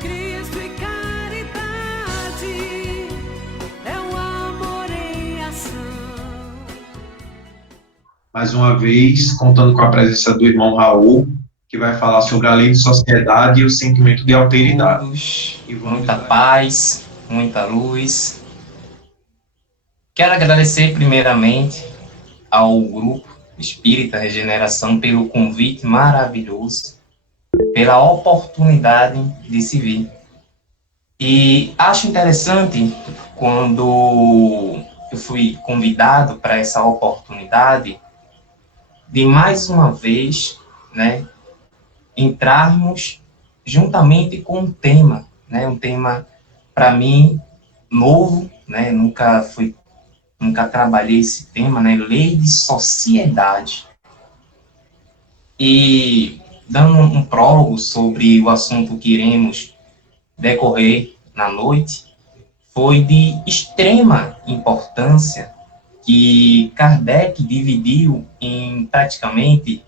Cristo e caridade, é o amor em ação. Mais uma vez, contando com a presença do irmão Raul, que vai falar sobre a lei de sociedade e o sentimento de alteridade. Todos, muita paz, muita luz. Quero agradecer primeiramente ao Grupo Espírita Regeneração pelo convite maravilhoso, pela oportunidade de se vir. E acho interessante quando eu fui convidado para essa oportunidade de mais uma vez, né, entrarmos juntamente com um tema, né, um tema para mim novo, né, nunca trabalhei esse tema, né, lei de sociedade. E dando um prólogo sobre o assunto que iremos decorrer na noite, foi de extrema importância que Kardec dividiu em praticamente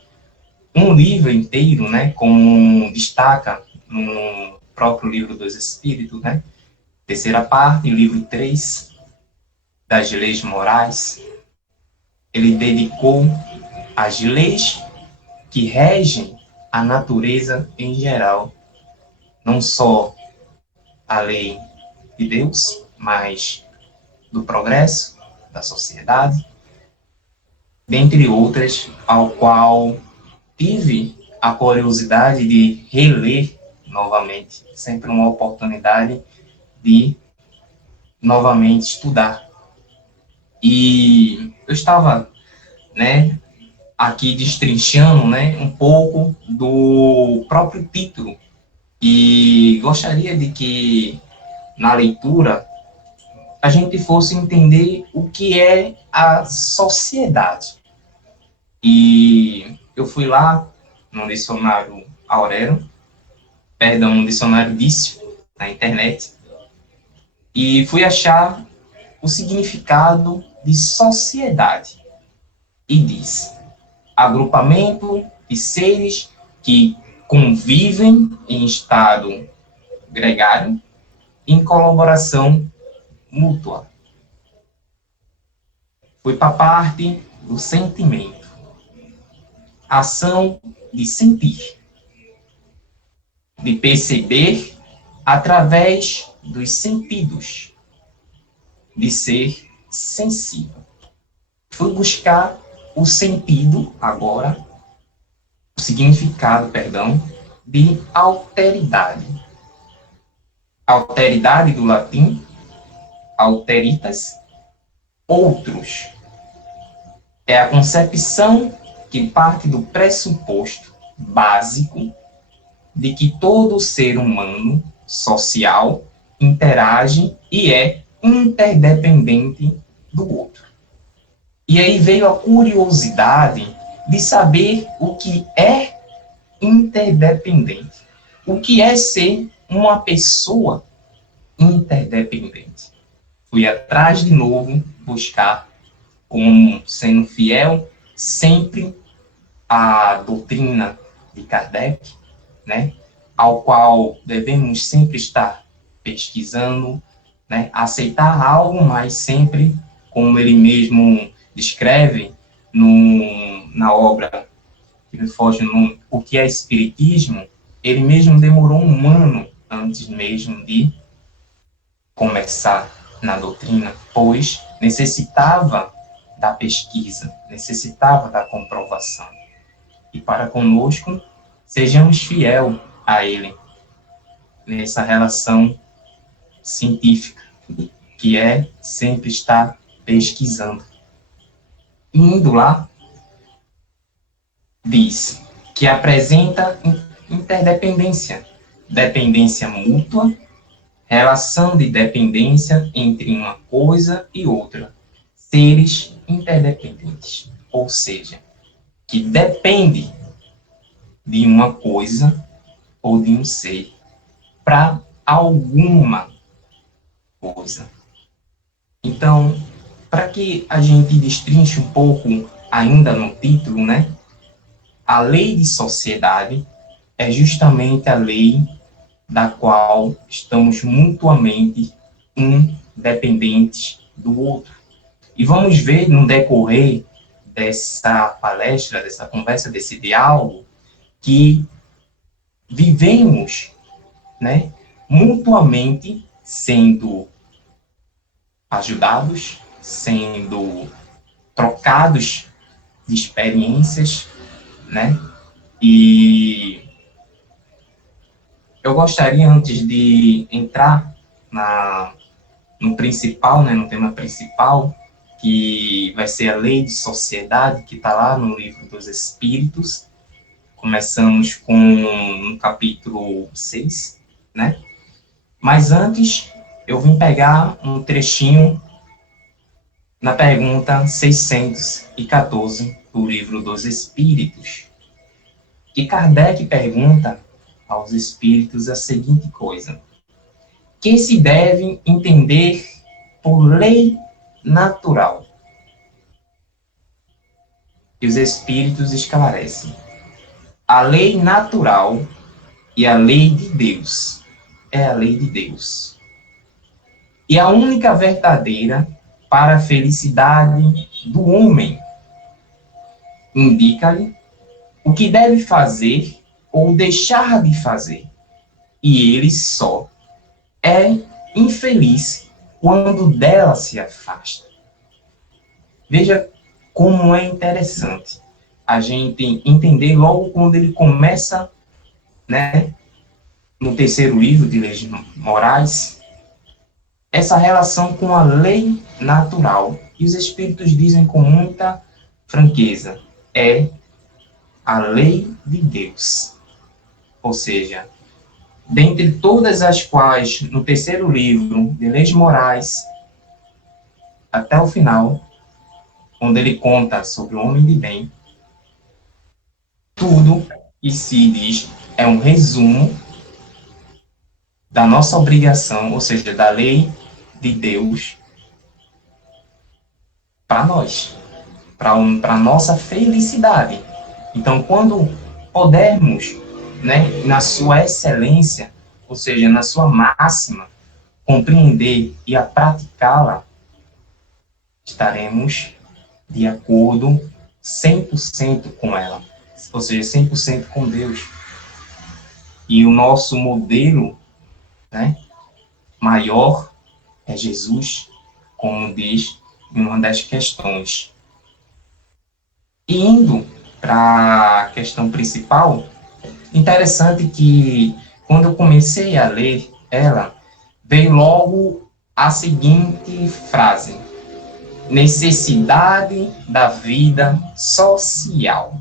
um livro inteiro, né, como destaca no próprio Livro dos Espíritos, né, terceira parte, livro 3, das leis morais. Ele dedicou às leis que regem a natureza em geral, não só a lei de Deus, mas do progresso, da sociedade, dentre outras, ao qual tive a curiosidade de reler novamente, sempre uma oportunidade de novamente estudar. E eu estava, né, aqui destrinchando, né, um pouco do próprio título, e gostaria de que na leitura a gente fosse entender o que é a sociedade. E eu fui lá no dicionário no dicionário Dício, na internet, e fui achar o significado de sociedade. E diz: agrupamento de seres que convivem em estado gregário, em colaboração mútua. Fui para a parte do sentimento. Ação de sentir, de perceber através dos sentidos, de ser sensível. Fui buscar o sentido agora, o significado, perdão, de alteridade. Alteridade do latim, alteritas, outros. É a concepção que parte do pressuposto básico de que todo ser humano social interage e é interdependente do outro. E aí veio a curiosidade de saber o que é interdependente. O que é ser uma pessoa interdependente. Fui atrás de novo buscar, como sendo fiel sempre à doutrina de Kardec, né, ao qual devemos sempre estar pesquisando, né, aceitar algo, mas sempre, como ele mesmo descreve na obra que me foge o nome, O que é Espiritismo, ele mesmo demorou um ano antes mesmo de começar na doutrina, pois necessitava da pesquisa, necessitava da comprovação. E para conosco, sejamos fiel a ele nessa relação científica, que é sempre estar pesquisando. Indo lá, diz que apresenta interdependência, dependência mútua, relação de dependência entre uma coisa e outra, seres interdependentes, ou seja, que depende de uma coisa ou de um ser para alguma coisa. Então, para que a gente destrinche um pouco ainda no título, né? A lei de sociedade é justamente a lei da qual estamos mutuamente um dependentes do outro. E vamos ver no decorrer dessa palestra, dessa conversa, desse diálogo, que vivemos, né, mutuamente sendo ajudados, sendo trocados de experiências, né? E eu gostaria, antes de entrar no principal, né, no tema principal, que vai ser a lei de sociedade, que está lá no livro dos Espíritos. Começamos com no capítulo 6, né? Mas antes, eu vim pegar um trechinho na pergunta 614 do livro dos Espíritos. E Kardec pergunta aos Espíritos a seguinte coisa: que se deve entender por lei natural? E os Espíritos esclarecem: a lei natural e a lei de Deus é a lei de Deus. E a única verdadeira para a felicidade do homem. Indica-lhe o que deve fazer ou deixar de fazer. E ele só é infeliz quando dela se afasta. Veja como é interessante a gente entender logo quando ele começa, né, no terceiro livro de Leis Morais, essa relação com a lei natural. E os Espíritos dizem com muita franqueza: é a lei de Deus. Ou seja, dentre todas as quais, no terceiro livro de Leis Morais, até o final, onde ele conta sobre o homem de bem, tudo que se diz é um resumo da nossa obrigação, ou seja, da lei de Deus para nós, para a nossa felicidade. Então, quando pudermos, né, na sua excelência, ou seja, na sua máxima, compreender e a praticá-la, estaremos de acordo 100% com ela, ou seja, 100% com Deus. E o nosso modelo, né, maior é Jesus, como diz em uma das questões. E indo para a questão principal, interessante que quando eu comecei a ler ela, veio logo a seguinte frase: necessidade da vida social.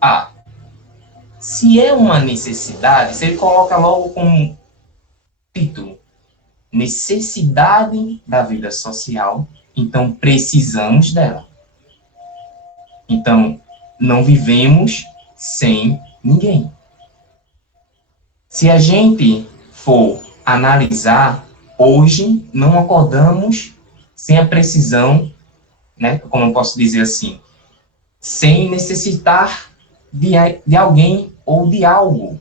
Ah, se é uma necessidade, se ele coloca logo como título, necessidade da vida social, então precisamos dela. Então, não vivemos sem ninguém. Se a gente for analisar, hoje não acordamos sem a precisão, né, como eu posso dizer assim, sem necessitar de alguém ou de algo.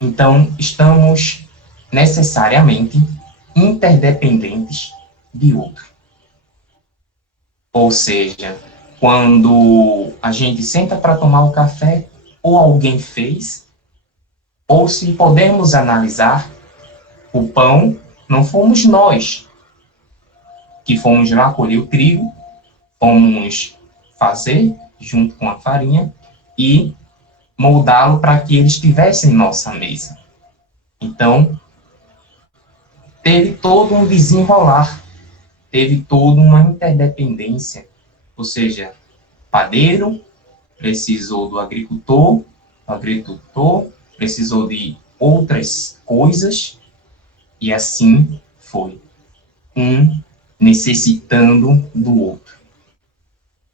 Então, estamos necessariamente interdependentes de outro. Ou seja, quando a gente senta para tomar o café, ou alguém fez, ou se podemos analisar, o pão não fomos nós que fomos lá colher o trigo, fomos fazer junto com a farinha e moldá-lo para que ele estivesse em nossa mesa. Então, teve todo um desenrolar, teve toda uma interdependência, ou seja, padeiro precisou do agricultor, o agricultor precisou de outras coisas, e assim foi, um necessitando do outro.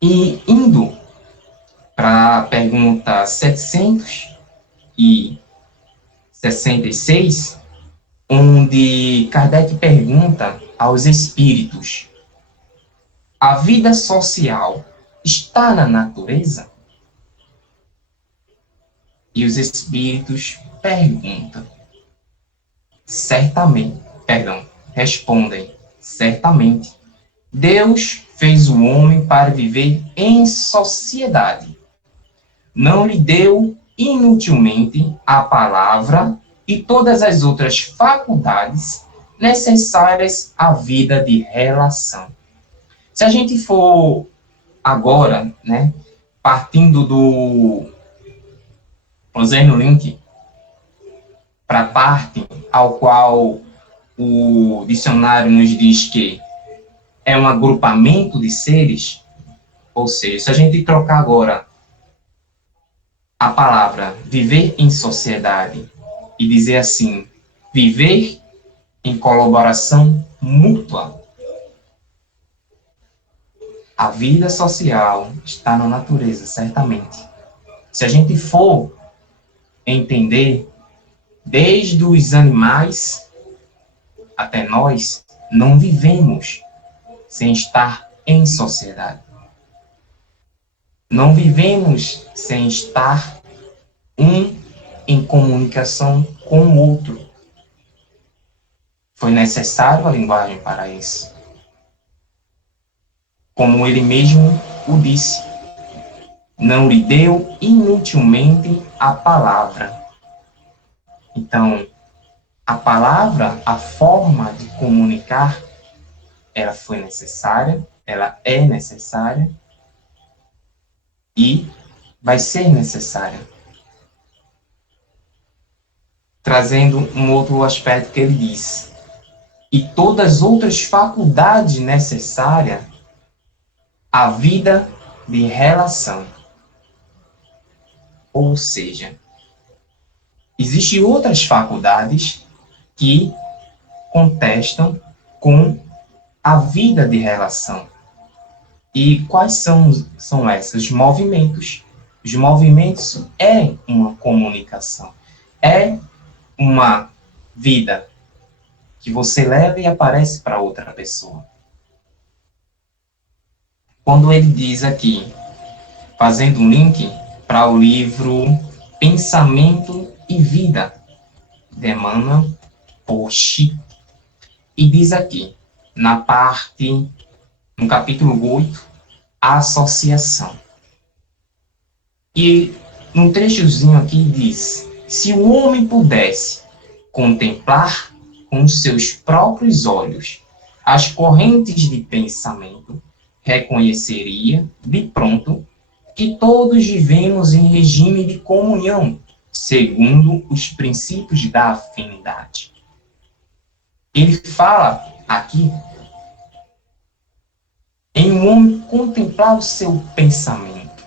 E indo para a pergunta 766, onde Kardec pergunta aos espíritos: a vida social está na natureza? E os espíritos perguntam, certamente, perdão, respondem, certamente, Deus fez o homem para viver em sociedade. Não lhe deu inutilmente a palavra e todas as outras faculdades necessárias à vida de relação. Se a gente for agora, né, partindo do Roseno Link para a parte ao qual o dicionário nos diz que é um agrupamento de seres, ou seja, se a gente trocar agora a palavra viver em sociedade e dizer assim, viver em colaboração mútua, a vida social está na natureza, certamente. Se a gente for entender, desde os animais até nós, não vivemos sem estar em sociedade. Não vivemos sem estar um em comunicação com o outro. Foi necessário a linguagem para isso. Como ele mesmo o disse, não lhe deu inutilmente a palavra. Então, a palavra, a forma de comunicar, ela foi necessária, ela é necessária e vai ser necessária. Trazendo um outro aspecto que ele diz, e todas as outras faculdades necessárias à vida de relação. Ou seja, existem outras faculdades que contestam com a vida de relação. E quais são essas? Os movimentos. Os movimentos é uma comunicação. É uma vida que você leva e aparece para outra pessoa. Quando ele diz aqui, fazendo um link para o livro Pensamento e Vida, de Emmanuel Poche, e diz aqui, no capítulo 8, a associação. E num trechozinho aqui diz, se o homem pudesse contemplar com seus próprios olhos as correntes de pensamento, reconheceria, de pronto, que todos vivemos em regime de comunhão, segundo os princípios da afinidade. Ele fala aqui em um homem contemplar o seu pensamento,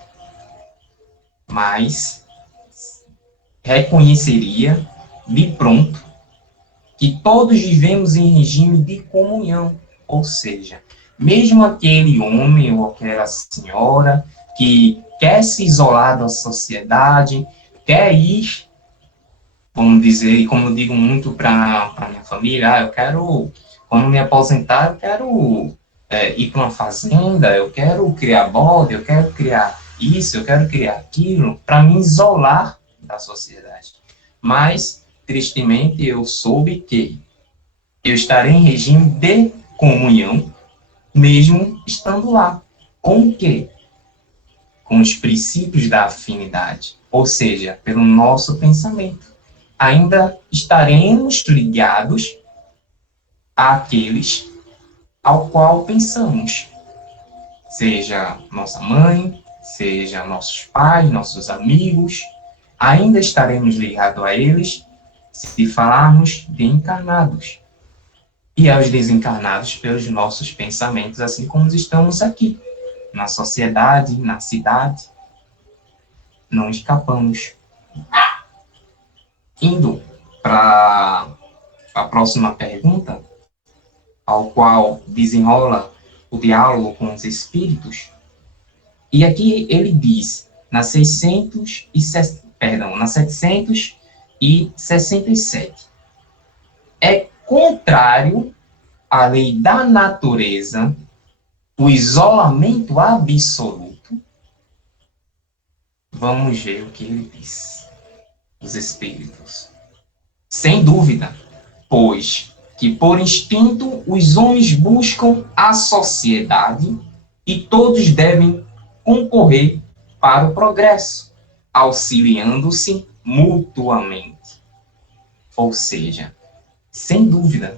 mas reconheceria, de pronto, que todos vivemos em regime de comunhão, ou seja, mesmo aquele homem ou aquela senhora que quer se isolar da sociedade, quer ir, vamos dizer, como eu digo muito para minha família, eu quero, quando me aposentar, eu quero ir para uma fazenda, eu quero criar bode, eu quero criar isso, eu quero criar aquilo, para me isolar da sociedade. Mas, tristemente, eu soube que eu estarei em regime de comunhão, mesmo estando lá. Com o quê? Com os princípios da afinidade, ou seja, pelo nosso pensamento. Ainda estaremos ligados àqueles ao qual pensamos. Seja nossa mãe, seja nossos pais, nossos amigos, ainda estaremos ligados a eles se falarmos de encarnados. E aos desencarnados pelos nossos pensamentos, assim como estamos aqui, na sociedade, na cidade. Não escapamos. Indo para a próxima pergunta, ao qual desenrola o diálogo com os espíritos, e aqui ele diz, na 767, é contrário à lei da natureza o isolamento absoluto. Vamos ver o que ele diz. os espíritos. Sem dúvida, pois que por instinto os homens buscam a sociedade e todos devem concorrer para o progresso, auxiliando-se mutuamente. Ou seja, sem dúvida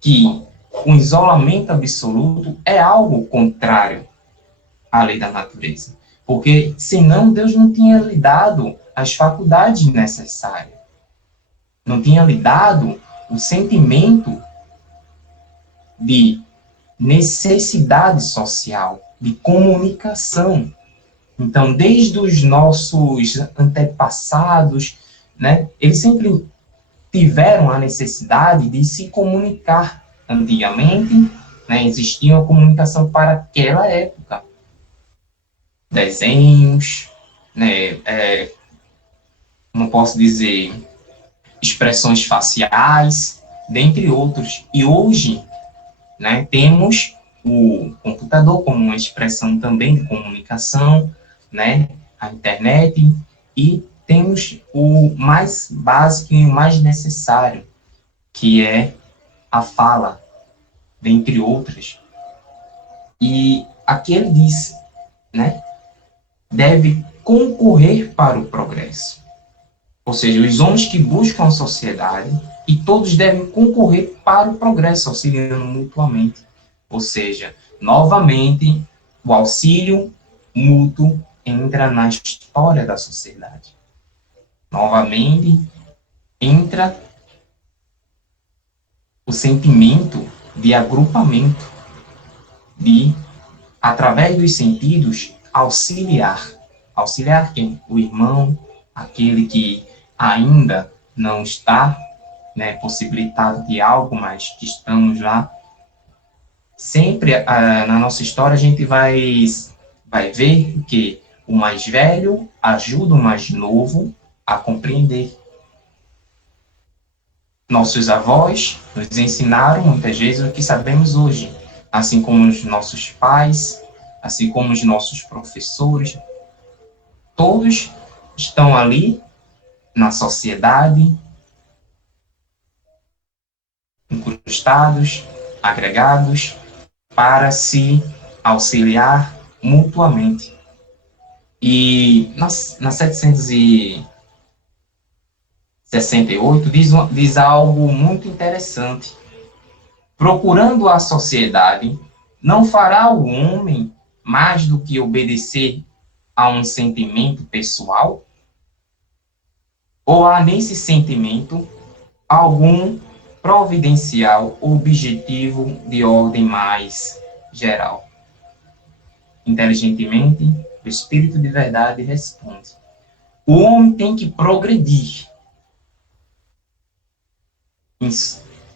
que o isolamento absoluto é algo contrário à lei da natureza. Porque, senão, Deus não tinha lhe dado as faculdades necessárias. Não tinha lhe dado o sentimento de necessidade social, de comunicação. Então, desde os nossos antepassados, né, eles sempre tiveram a necessidade de se comunicar. Antigamente, né, existia uma comunicação para aquela época. Desenhos, né, não posso dizer, expressões faciais, dentre outros. E hoje, né, temos o computador como uma expressão também de comunicação, né, a internet, e temos o mais básico e o mais necessário, que é a fala, dentre outras. E aqui ele diz, né, deve concorrer para o progresso. Ou seja, os homens que buscam a sociedade e todos devem concorrer para o progresso, auxiliando mutuamente. Ou seja, novamente, o auxílio mútuo entra na história da sociedade. Novamente, entra o sentimento de agrupamento, de, através dos sentidos, auxiliar. Auxiliar quem? O irmão, aquele que ainda não está, né, possibilitado de algo, mas que estamos lá. Sempre na nossa história a gente vai ver que o mais velho ajuda o mais novo a compreender. Nossos avós nos ensinaram muitas vezes o que sabemos hoje, assim como os nossos pais, assim como os nossos professores. Todos estão ali na sociedade, incrustados, agregados, para se auxiliar mutuamente. E na 768 diz algo muito interessante. Procurando a sociedade, não fará o homem mais do que obedecer a um sentimento pessoal? Ou há nesse sentimento algum providencial objetivo de ordem mais geral? Inteligentemente, o Espírito de Verdade responde: o homem tem que progredir.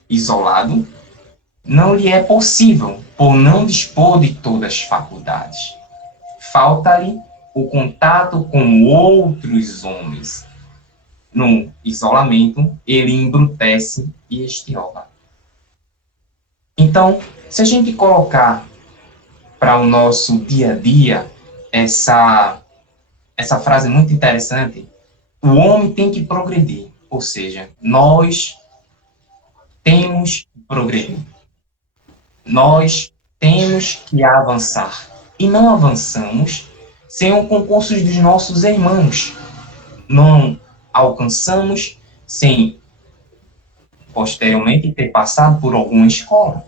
Isolado, não lhe é possível, por não dispor de todas as faculdades. Falta-lhe o contato com outros homens. No isolamento, ele embrutece e estiola. Então, se a gente colocar para o nosso dia a dia essa frase muito interessante, o homem tem que progredir, ou seja, nós temos que progredir. Nós temos que avançar. E não avançamos sem o concurso dos nossos irmãos. Não alcançamos sem, posteriormente, ter passado por alguma escola.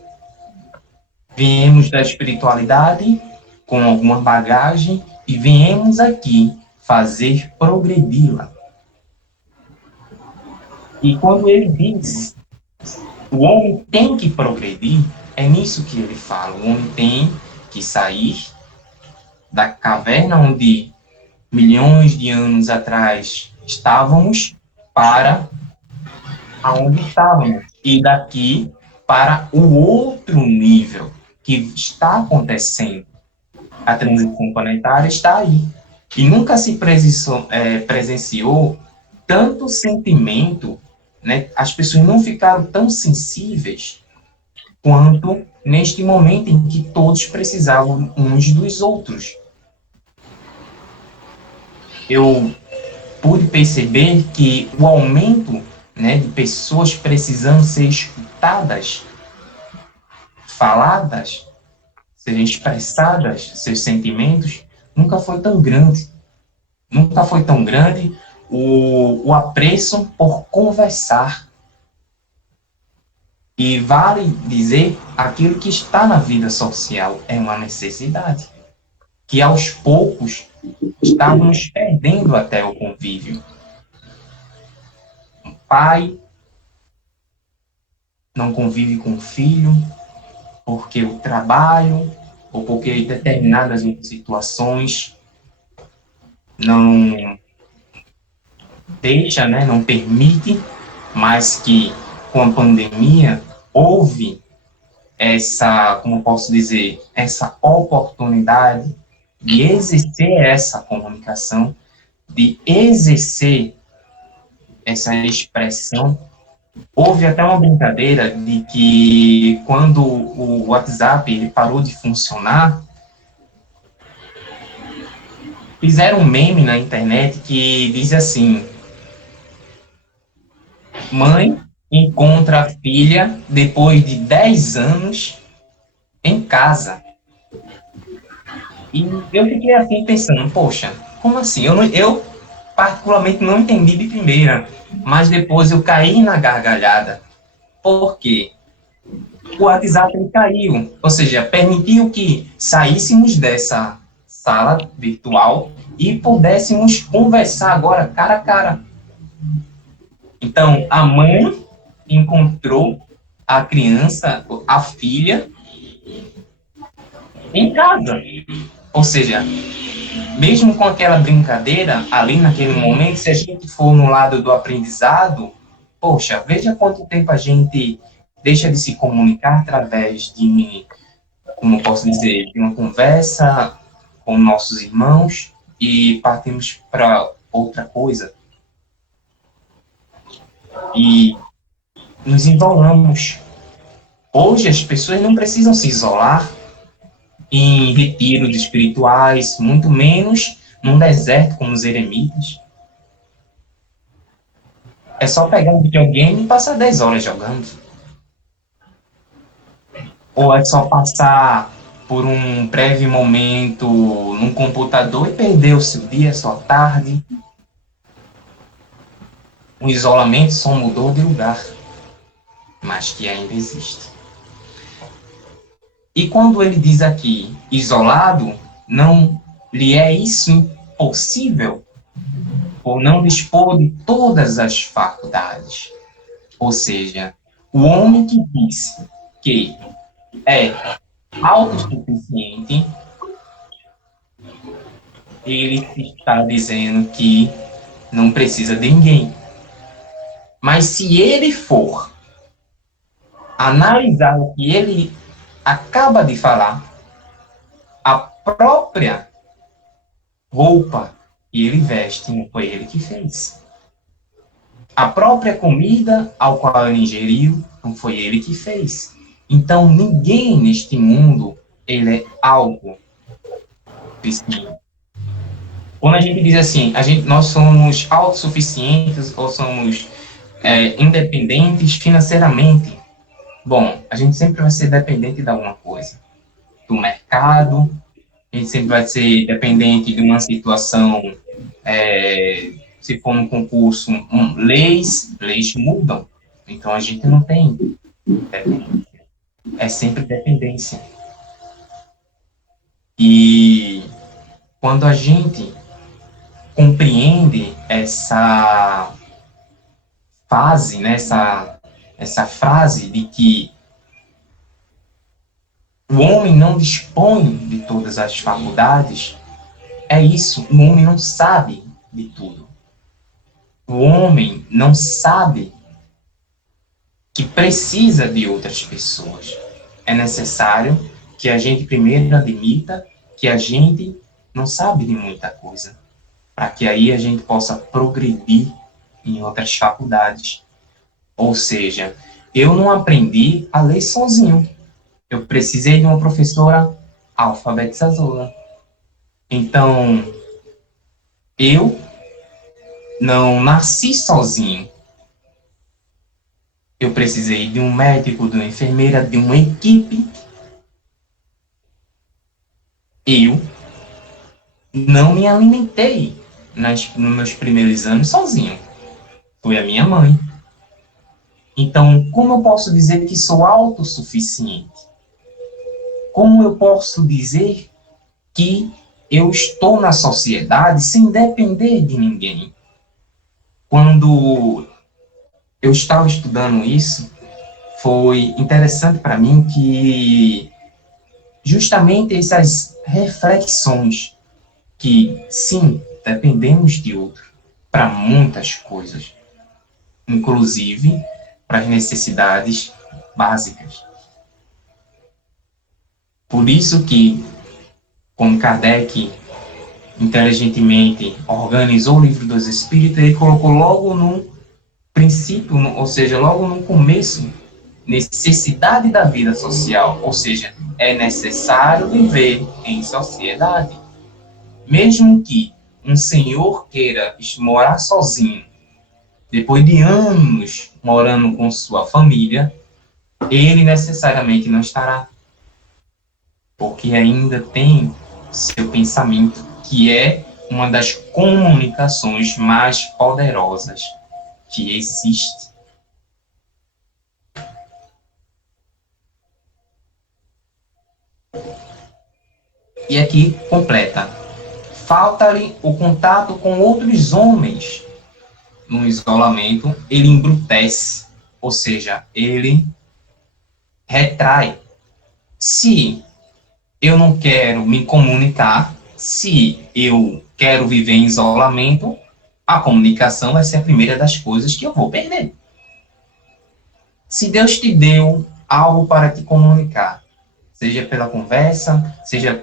Viemos da espiritualidade com alguma bagagem e viemos aqui fazer progredi-la. E quando ele diz o homem tem que progredir, é nisso que ele fala. O homem tem que sair da caverna onde milhões de anos atrás estávamos para aonde estávamos. E daqui para o outro nível que está acontecendo. A transição planetária está aí. E nunca se presenciou tanto sentimento, né? As pessoas não ficaram tão sensíveis quanto neste momento em que todos precisavam uns dos outros. Eu pude perceber que o aumento, né, de pessoas precisando ser escutadas, faladas, serem expressadas seus sentimentos, nunca foi tão grande. Nunca foi tão grande o apreço por conversar. E vale dizer, aquilo que está na vida social é uma necessidade, que aos poucos estávamos perdendo até o convívio. Um pai não convive com o filho porque o trabalho ou porque determinadas situações não deixa, né, não permite, mas que com a pandemia houve essa, como posso dizer, essa oportunidade de exercer essa comunicação, de exercer essa expressão. Houve até uma brincadeira de que quando o WhatsApp ele parou de funcionar, fizeram um meme na internet que diz assim: mãe encontra a filha depois de 10 anos em casa. E eu fiquei assim pensando, poxa, como assim? Eu particularmente não entendi de primeira, mas depois eu caí na gargalhada. Por quê? O WhatsApp ele caiu, ou seja, permitiu que saíssemos dessa sala virtual e pudéssemos conversar agora cara a cara. Então, a mãe encontrou a criança, a filha, em casa. Ou seja, mesmo com aquela brincadeira, ali naquele momento, se a gente for no lado do aprendizado, poxa, veja quanto tempo a gente deixa de se comunicar através de, como eu posso dizer, de uma conversa com nossos irmãos e partimos para outra coisa. E nos isolamos. Hoje as pessoas não precisam se isolar em retiros espirituais, muito menos num deserto como os eremitas. É só pegar um videogame e passar 10 horas jogando. Ou é só passar por um breve momento num computador e perder o seu dia, a sua tarde. O isolamento só mudou de lugar, mas que ainda existe. E quando ele diz aqui, isolado, não lhe é isso impossível, ou não dispor de todas as faculdades. Ou seja, o homem que disse que é autossuficiente, ele está dizendo que não precisa de ninguém. Mas se ele for analisar o que ele acaba de falar, a própria roupa que ele veste não foi ele que fez. A própria comida ao qual ele ingeriu não foi ele que fez. Então, ninguém neste mundo ele é algo suficiente. Quando a gente diz assim, nós somos autossuficientes ou somos independentes financeiramente, bom, a gente sempre vai ser dependente de alguma coisa. Do mercado, a gente sempre vai ser dependente de uma situação, se for um concurso, leis mudam. Então, a gente não tem dependência. É sempre dependência. E quando a gente compreende essa fase, né, essa frase de que o homem não dispõe de todas as faculdades, é isso, o homem não sabe de tudo. O homem não sabe que precisa de outras pessoas. É necessário que a gente primeiro admita que a gente não sabe de muita coisa, para que aí a gente possa progredir em outras faculdades. Ou seja, eu não aprendi a ler sozinho. Eu precisei de uma professora alfabetizadora. Então, eu não nasci sozinho. Eu precisei de um médico, de uma enfermeira, de uma equipe. Eu não me alimentei nos meus primeiros anos sozinho. Foi a minha mãe. Então, como eu posso dizer que sou autossuficiente? Como eu posso dizer que eu estou na sociedade sem depender de ninguém? Quando eu estava estudando isso, foi interessante para mim que justamente essas reflexões que, sim, dependemos de outro para muitas coisas, inclusive para as necessidades básicas. Por isso que, quando Kardec inteligentemente organizou o Livro dos Espíritos, ele colocou logo no princípio, ou seja, logo no começo, necessidade da vida social, ou seja, é necessário viver em sociedade. Mesmo que um senhor queira morar sozinho, depois de anos morando com sua família, ele necessariamente não estará, porque ainda tem seu pensamento, que é uma das comunicações mais poderosas que existe. E aqui completa. Falta-lhe o contato com outros homens. No isolamento, ele embrutece, ou seja, ele retrai. Se eu não quero me comunicar, se eu quero viver em isolamento, a comunicação vai ser a primeira das coisas que eu vou perder. Se Deus te deu algo para te comunicar, seja pela conversa, seja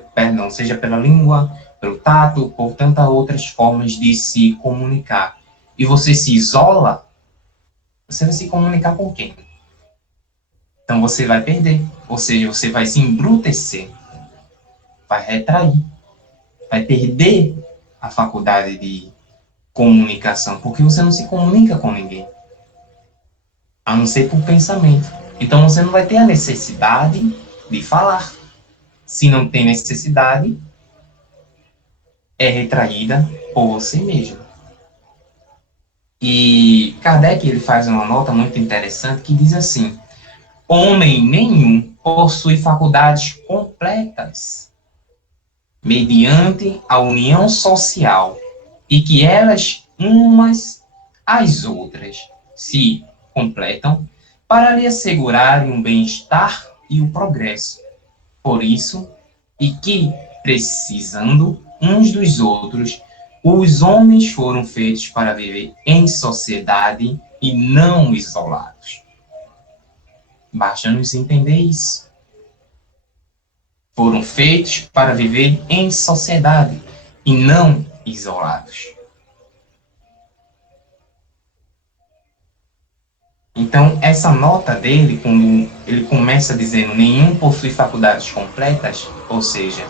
pela língua, pelo tato, por tantas outras formas de se comunicar, e você se isola, você vai se comunicar com quem? Então você vai perder, ou seja, você vai se embrutecer, vai retrair, vai perder a faculdade de comunicação, porque você não se comunica com ninguém, a não ser por pensamento. Então você não vai ter a necessidade de falar. Se não tem necessidade, é retraída por você mesmo. E Kardec, ele faz uma nota muito interessante que diz assim: homem nenhum possui faculdades completas mediante a união social, e que elas umas às outras se completam para lhe assegurarem o bem-estar e o progresso. Por isso, e que, precisando uns dos outros, os homens foram feitos para viver em sociedade e não isolados. Basta nos entender isso. Foram feitos para viver em sociedade e não isolados. Então, essa nota dele, quando ele começa dizendo nenhum possui faculdades completas, ou seja,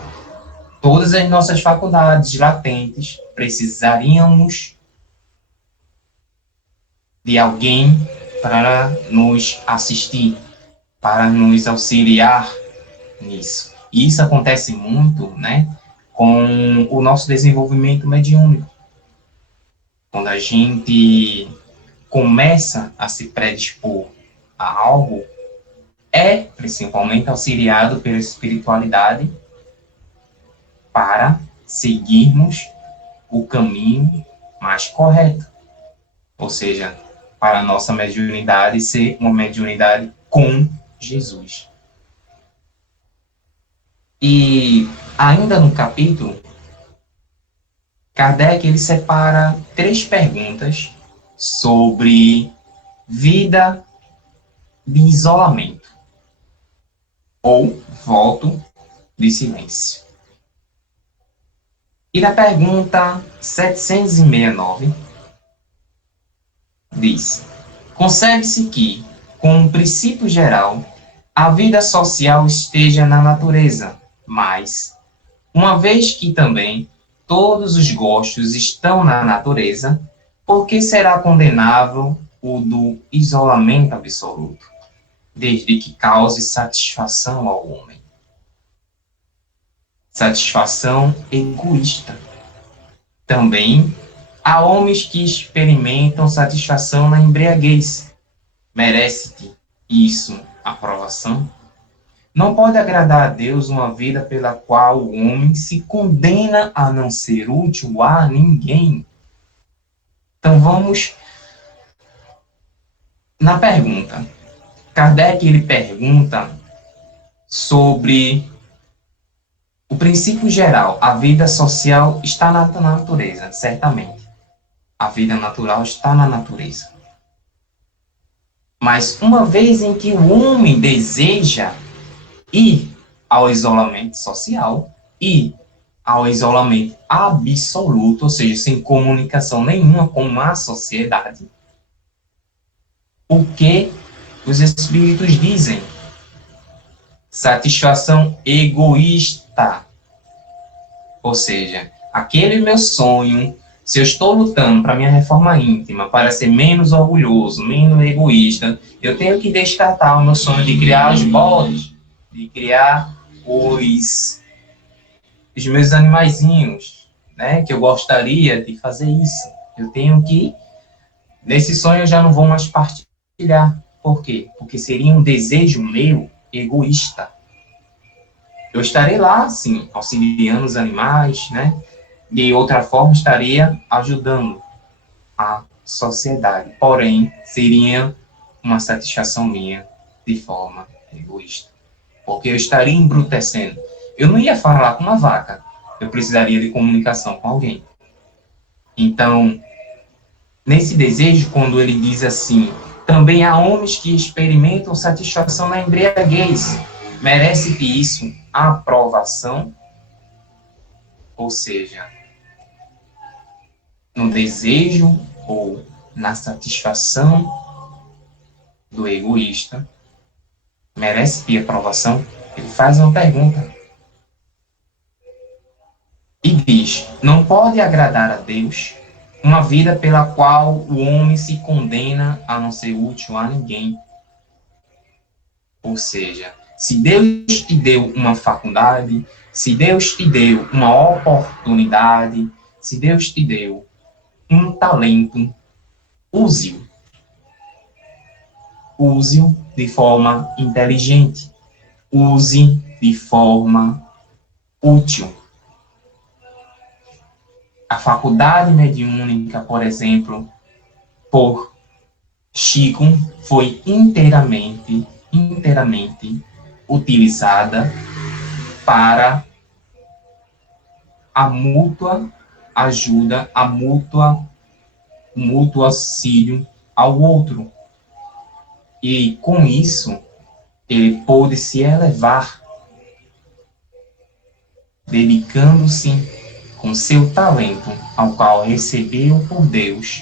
todas as nossas faculdades latentes precisaríamos de alguém para nos assistir, para nos auxiliar nisso. E isso acontece muito, né, com o nosso desenvolvimento mediúnico. Quando a gente começa a se predispor a algo, é principalmente auxiliado pela espiritualidade para seguirmos o caminho mais correto. Ou seja, para a nossa mediunidade ser uma mediunidade com Jesus. E ainda no capítulo, Kardec ele separa 3 perguntas sobre vida de isolamento ou voto de silêncio. E na pergunta 769, diz: concebe-se que, como princípio geral, a vida social esteja na natureza, mas, uma vez que também todos os gostos estão na natureza, por que será condenável o do isolamento absoluto, desde que cause satisfação ao homem? Satisfação egoísta. Também há homens que experimentam satisfação na embriaguez. Merece-te isso aprovação? Não pode agradar a Deus uma vida pela qual o homem se condena a não ser útil a ninguém. Então vamos na pergunta. Kardec ele pergunta sobre o princípio geral. A vida social está na natureza, certamente. A vida natural está na natureza. Mas uma vez em que o homem deseja ir ao isolamento social e ao isolamento absoluto, ou seja, sem comunicação nenhuma com a sociedade, o que os espíritos dizem? Satisfação egoísta. Ou seja, aquele meu sonho, se eu estou lutando para minha reforma íntima, para ser menos orgulhoso, menos egoísta, eu tenho que descartar o meu sonho de criar os bodes, de criar os meus animaizinhos, né? Que eu gostaria de fazer isso. Eu tenho que, nesse sonho eu já não vou mais partilhar. Por quê? Porque seria um desejo meu egoísta. Eu estarei lá, sim, auxiliando os animais, né? De outra forma, estaria ajudando a sociedade. Porém, seria uma satisfação minha de forma egoísta. Porque eu estaria embrutecendo. Eu não ia falar com uma vaca. Eu precisaria de comunicação com alguém. Então, nesse desejo, quando ele diz assim, também há homens que experimentam satisfação na embriaguez. Merece-te isso a aprovação? Ou seja, no desejo ou na satisfação do egoísta, merece-te aprovação? Ele faz uma pergunta. E diz, não pode agradar a Deus uma vida pela qual o homem se condena a não ser útil a ninguém. Ou seja, se Deus te deu uma faculdade, se Deus te deu uma oportunidade, se Deus te deu um talento, use-o. Use-o de forma inteligente. Use de forma útil. A faculdade mediúnica, por exemplo, por Chico, foi inteiramente utilizada para a mútua ajuda, a mútuo auxílio ao outro. E com isso, ele pôde se elevar, dedicando-se com seu talento, ao qual recebeu por Deus,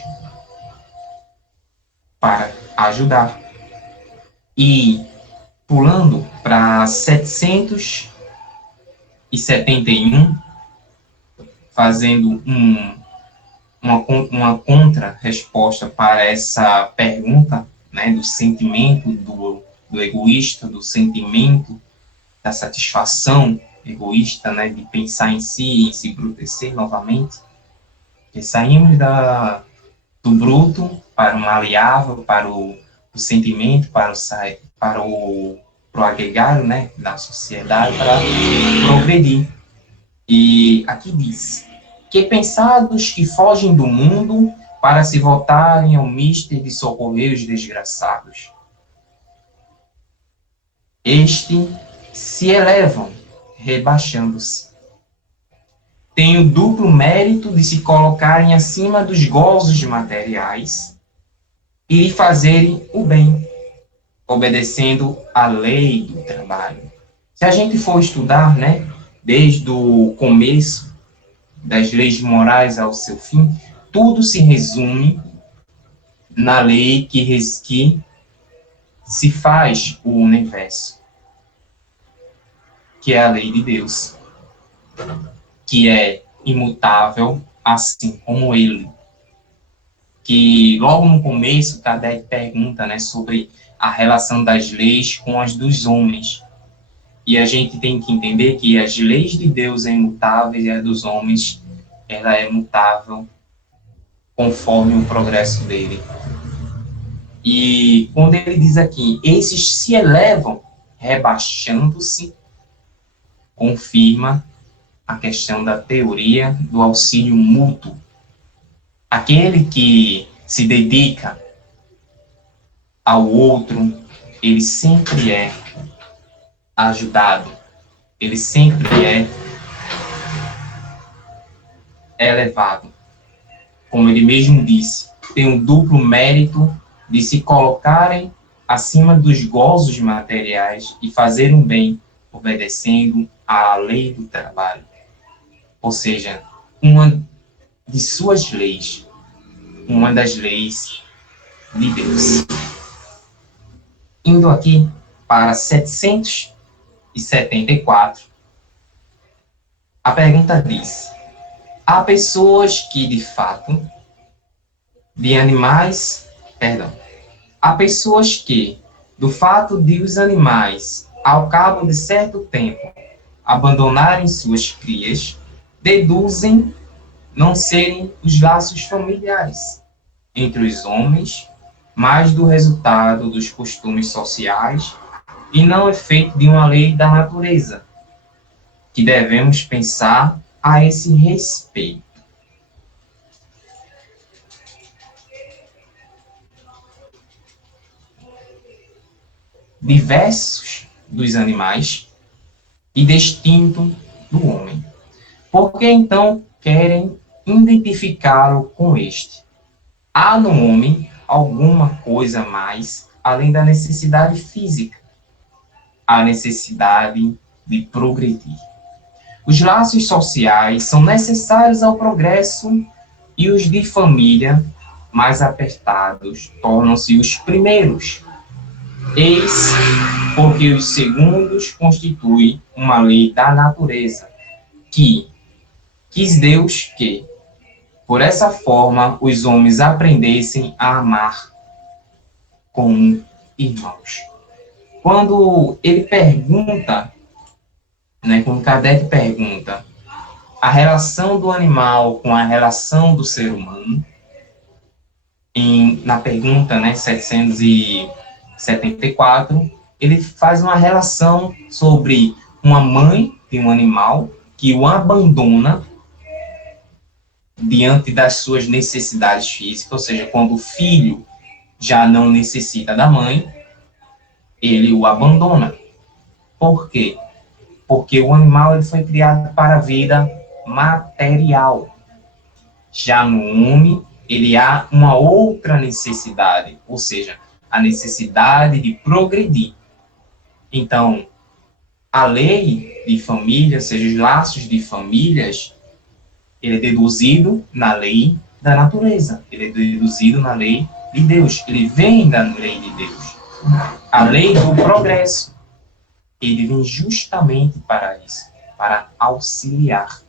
para ajudar. E pulando para 771, fazendo uma contra-resposta para essa pergunta, né, do sentimento do egoísta, do sentimento da satisfação egoísta, né, de pensar em si, em se embrutecer novamente, que saímos do bruto para o maleável, para o sentimento, para o agregário, né, da sociedade, para progredir. E aqui diz, que pensados que fogem do mundo para se voltarem ao mister de socorrer os desgraçados. Este se elevam, rebaixando-se. Tem o duplo mérito de se colocarem acima dos gozos materiais e de fazerem o bem, obedecendo à lei do trabalho. Se a gente for estudar, né, desde o começo das leis morais ao seu fim, tudo se resume na lei que se faz o universo, que é a lei de Deus, que é imutável, assim como ele, que logo no começo, Kardec pergunta, né, sobre a relação das leis com as dos homens. E a gente tem que entender que as leis de Deus é imutável e a dos homens, ela é mutável conforme o progresso dele. E quando ele diz aqui, esses se elevam, rebaixando-se, confirma a questão da teoria do auxílio mútuo. Aquele que se dedica ao outro, ele sempre é ajudado, ele sempre é elevado. Como ele mesmo disse, tem um duplo mérito de se colocarem acima dos gozos materiais e fazer um bem, obedecendo à lei do trabalho. Ou seja, uma de suas leis, uma das leis de Deus. Indo aqui para 774, a pergunta diz: há pessoas que, de fato, há pessoas que, do fato de os animais, ao cabo de certo tempo, abandonarem suas crias, deduzem não serem os laços familiares entre os homens, mas do resultado dos costumes sociais e não efeito de uma lei da natureza, que devemos pensar a esse respeito. Diversos dos animais e distinto do homem. Por que então querem identificá-lo com este? Há no homem alguma coisa mais além da necessidade física, a necessidade de progredir. Os laços sociais são necessários ao progresso e os de família mais apertados tornam-se os primeiros. Eis porque os segundos constituem uma lei da natureza, que quis Deus que, por essa forma, os homens aprendessem a amar como irmãos. Quando ele pergunta, quando Kardec pergunta a relação do animal com a relação do ser humano, na pergunta 774, ele faz uma relação sobre uma mãe de um animal que o abandona diante das suas necessidades físicas, ou seja, quando o filho já não necessita da mãe, ele o abandona. Por quê? Porque o animal ele foi criado para a vida material. Já no homem, ele há uma outra necessidade, ou seja, a necessidade de progredir. Então, a lei de família, ou seja, os laços de famílias, ele é deduzido na lei da natureza, ele é deduzido na lei de Deus, ele vem da lei de Deus. A lei do progresso, ele vem justamente para isso, para auxiliar.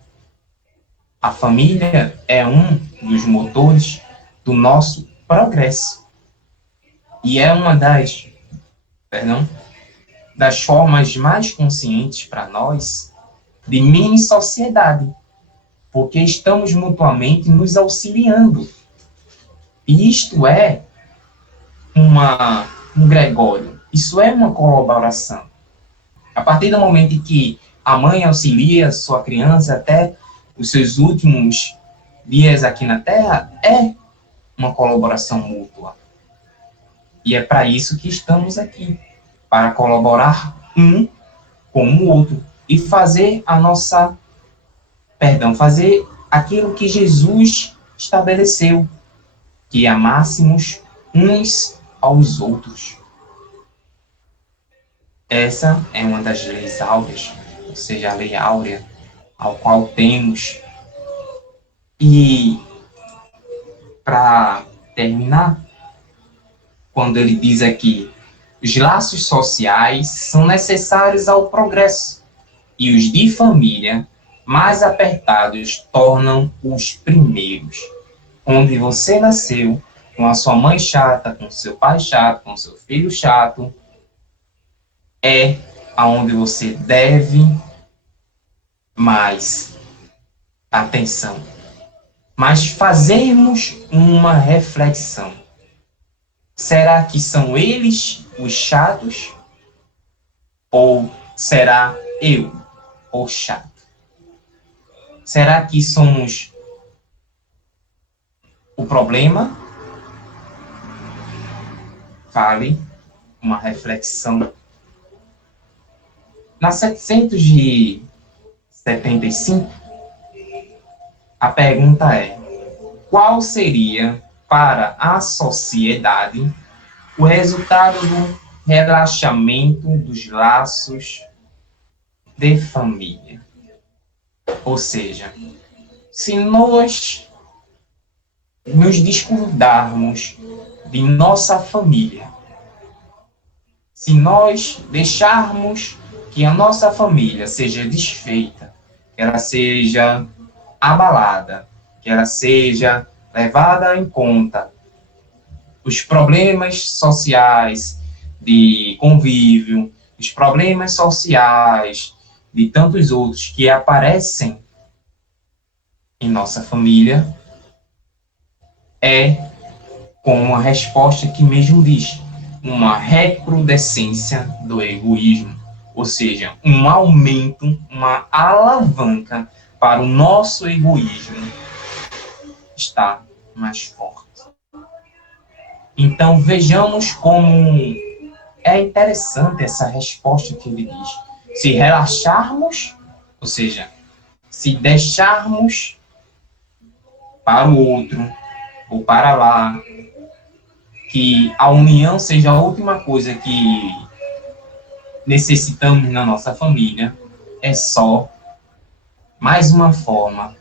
A família é um dos motores do nosso progresso. E é uma das formas mais conscientes para nós de mini-sociedade, porque estamos mutuamente nos auxiliando. E isto é um gregório, isso é uma colaboração. A partir do momento em que a mãe auxilia sua criança até os seus últimos dias aqui na Terra, é uma colaboração mútua. E é para isso que estamos aqui, para colaborar um com o outro e fazer fazer aquilo que Jesus estabeleceu, que amássemos uns aos outros. Essa é uma das leis áureas, ou seja, a lei áurea, ao qual temos. E, para terminar, quando ele diz aqui, os laços sociais são necessários ao progresso, e os de família, mais apertados, tornam os primeiros. Onde você nasceu, com a sua mãe chata, com o seu pai chato, com o seu filho chato, é aonde você deve mais atenção. Mas fazermos uma reflexão. Será que são eles os chatos? Ou será eu o chato? Será que somos o problema? Vale uma reflexão. Na 775, a pergunta é: qual seria para a sociedade o resultado do relaxamento dos laços de família? Ou seja, se nós nos descuidarmos de nossa família, se nós deixarmos que a nossa família seja desfeita, que ela seja abalada, que ela seja levada em conta, os problemas sociais de convívio, os problemas sociais de tantos outros que aparecem em nossa família, é como a resposta que mesmo diz, uma recrudescência do egoísmo, ou seja, um aumento, uma alavanca para o nosso egoísmo estar mais forte. Então vejamos como é interessante essa resposta que ele diz. Se relaxarmos, ou seja, se deixarmos para o outro ou para lá, que a união seja a última coisa que necessitamos na nossa família, é só mais uma forma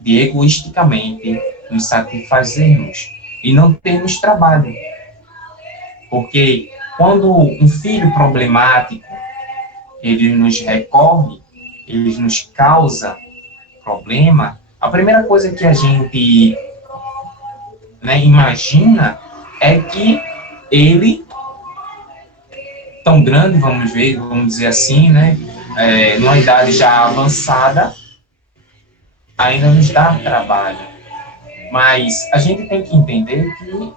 de egoisticamente nos satisfazermos e não termos trabalho. Porque quando um filho problemático, ele nos recorre, ele nos causa problema, a primeira coisa que a gente imagina é que ele, tão grande, vamos dizer assim, numa idade já avançada, ainda nos dá trabalho. Mas a gente tem que entender que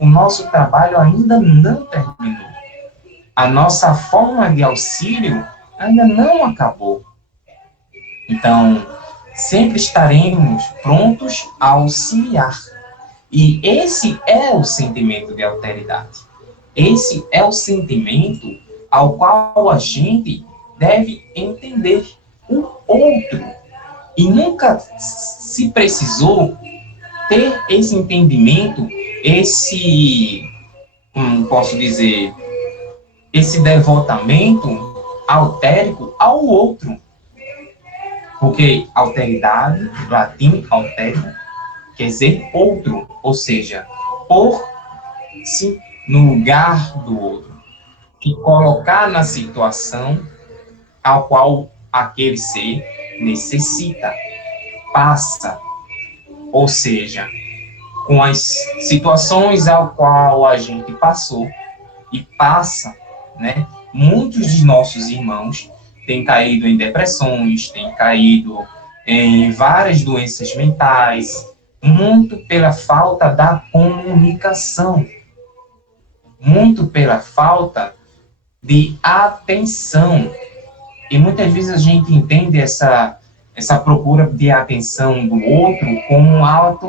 o nosso trabalho ainda não terminou. A nossa forma de auxílio ainda não acabou. Então, sempre estaremos prontos a auxiliar. E esse é o sentimento de alteridade. Esse é o sentimento ao qual a gente deve entender o outro. E nunca se precisou ter esse entendimento, esse devotamento altérico ao outro. Porque alteridade, latim, altero, quer dizer outro, ou seja, pôr-se no lugar do outro, e colocar na situação ao qual aquele ser necessita, passa, ou seja, com as situações ao qual a gente passou e passa, muitos de nossos irmãos têm caído em depressões, têm caído em várias doenças mentais, muito pela falta da comunicação, muito pela falta de atenção. E muitas vezes a gente entende essa procura de atenção do outro como um ato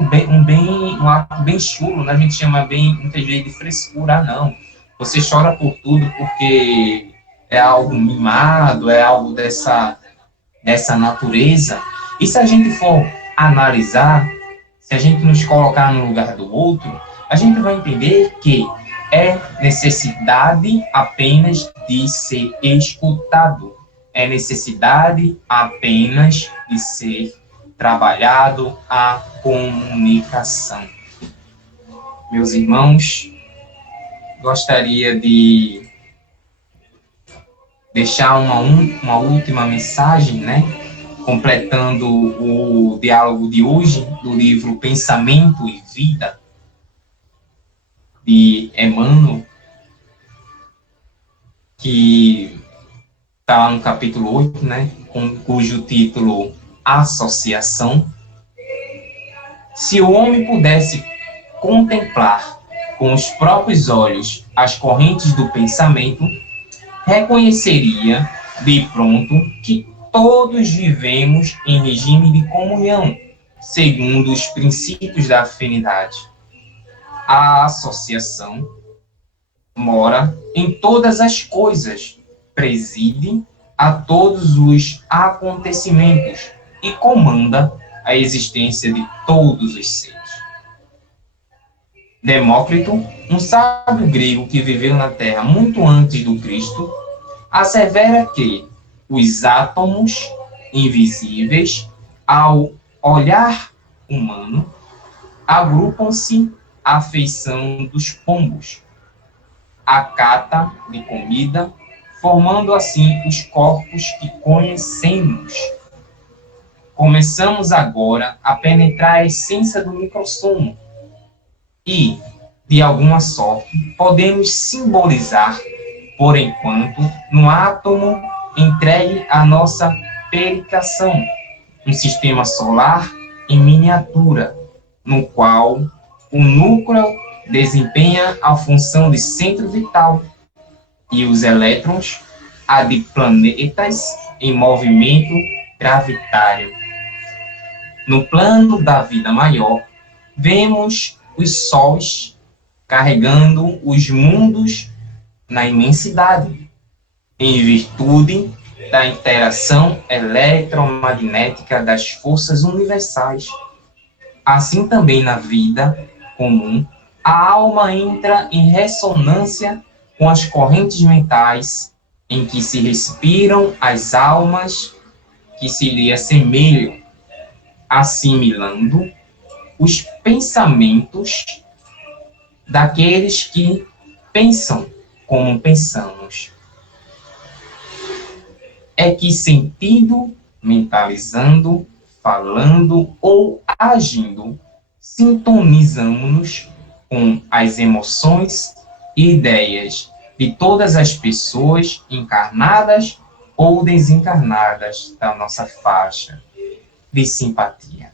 bem chulo, a gente chama muitas vezes de frescura. Não, você chora por tudo porque é algo mimado, é algo dessa natureza. E se a gente for analisar, se a gente nos colocar no lugar do outro, a gente vai entender que é necessidade apenas de ser escutado, é necessidade apenas de ser trabalhado a comunicação. Meus irmãos, gostaria de deixar uma última mensagem, completando o diálogo de hoje, do livro Pensamento e Vida, de Emmanuel, que está lá no capítulo 8, né, cujo título Associação. Se o homem pudesse contemplar com os próprios olhos as correntes do pensamento, reconheceria de pronto que todos vivemos em regime de comunhão, segundo os princípios da afinidade. A associação mora em todas as coisas, preside a todos os acontecimentos e comanda a existência de todos os seres. Demócrito, um sábio grego que viveu na Terra muito antes do Cristo, assevera que os átomos invisíveis, ao olhar humano, agrupam-se à feição dos pombos, à cata de comida, formando assim os corpos que conhecemos. Começamos agora a penetrar a essência do microssomo e, de alguma sorte, podemos simbolizar, por enquanto, no átomo entregue à nossa pericação, um sistema solar em miniatura, no qual o núcleo desempenha a função de centro vital e os elétrons a de planetas em movimento gravitário. No plano da vida maior, vemos os sóis carregando os mundos na imensidade, em virtude da interação eletromagnética das forças universais. Assim também na vida comum, a alma entra em ressonância com as correntes mentais em que se respiram as almas que se lhe assemelham, assimilando os pensamentos daqueles que pensam como pensamos. É que sentindo, mentalizando, falando ou agindo, sintonizamos-nos com as emoções e ideias de todas as pessoas encarnadas ou desencarnadas da nossa faixa de simpatia.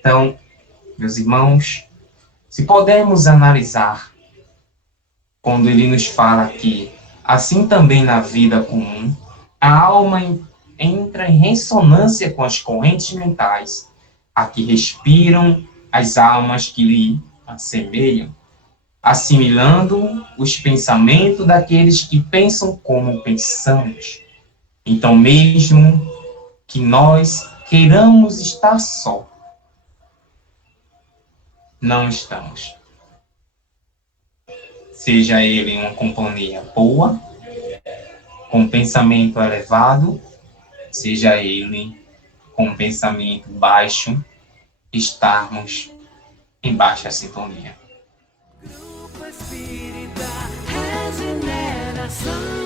Então, meus irmãos, se pudermos analisar, quando ele nos fala que, assim também na vida comum, a alma entra em ressonância com as correntes mentais, a que respiram as almas que lhe assemelham, assimilando os pensamentos daqueles que pensam como pensamos. Então, mesmo que nós queiramos estar só, não estamos. Seja ele em uma companhia boa, com pensamento elevado, seja ele com pensamento baixo, estarmos em baixa sintonia. Grupo Espírita Regeneração.